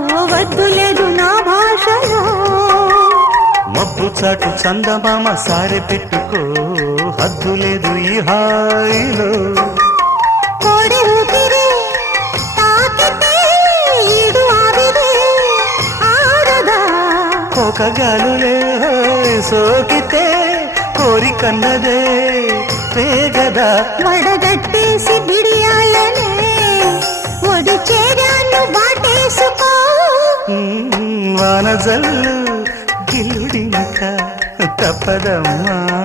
వద్దు లేదు నా భాషలో. మబ్బు చాటు చందమామ సారె పెట్టుకో, హద్దు లేదు ఈ హాయిలో. కోడి ఊపిరి తాకితే ఈడు ఆవిరి ఆడదా. ఒక గాలులే సోకితే కోరికన్నదే పేగదా. వడగట్టేసి బిడియాలనే ఒడి చేరాను బాటేసుకో. వానజల్లు గిల్లుడినక తప్పదమ్మా.